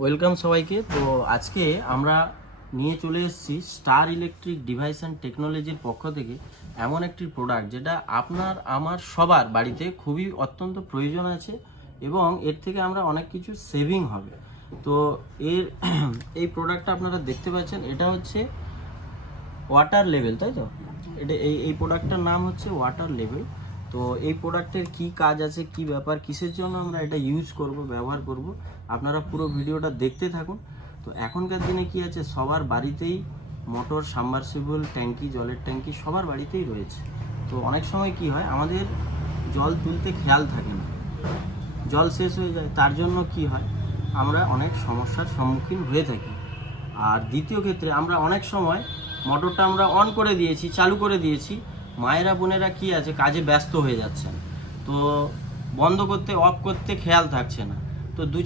Welcome সবাইকে। তো আজকে আমরা নিয়ে চলে এসেছি স্টার ইলেকট্রিক ডিভাইস অ্যান্ড টেকনোলজির পক্ষ থেকে এমন একটি প্রোডাক্ট যেটা আপনার আমার সবার বাড়িতে খুবই অত্যন্ত প্রয়োজন আছে এবং এর থেকে আমরা অনেক কিছু সেভিং হবে। তো এর এই প্রোডাক্টটা আপনারা দেখতে পাচ্ছেন, এটা হচ্ছে ওয়াটার লেভেল, তাই তো? এটা এই প্রোডাক্টটার নাম হচ্ছে ওয়াটার লেভেল। তো এই প্রোডাক্টের কি কাজ আছে, কি ব্যাপার, কিসের জন্য আমরা এটা ইউজ করব, ব্যবহার করব, আপনারা পুরো ভিডিওটা দেখতে থাকুন। তো এখনকার দিনে কি আছে, সবার বাড়িতেই মোটর, সাবমার্সিবল, ট্যাঙ্কি, জলের ট্যাঙ্কি সবার বাড়িতেই রয়েছে। তো অনেক সময় কি হয়, আমাদের জল তুলতে খেয়াল থাকে না, জল শেষ হয়ে যায়, তার জন্য কি হয়, আমরা অনেক সমস্যার সম্মুখীন হয়ে থাকি। আর দ্বিতীয় ক্ষেত্রে আমরা অনেক সময় মোটরটা আমরা অন করে দিয়েছি, চালু করে দিয়েছি, মায়েরা বোনেরা কি আছে কাজে ব্যস্ত হয়ে যাচ্ছেন, তো বন্ধ করতে, অফ করতে খেয়াল থাকছে না। তো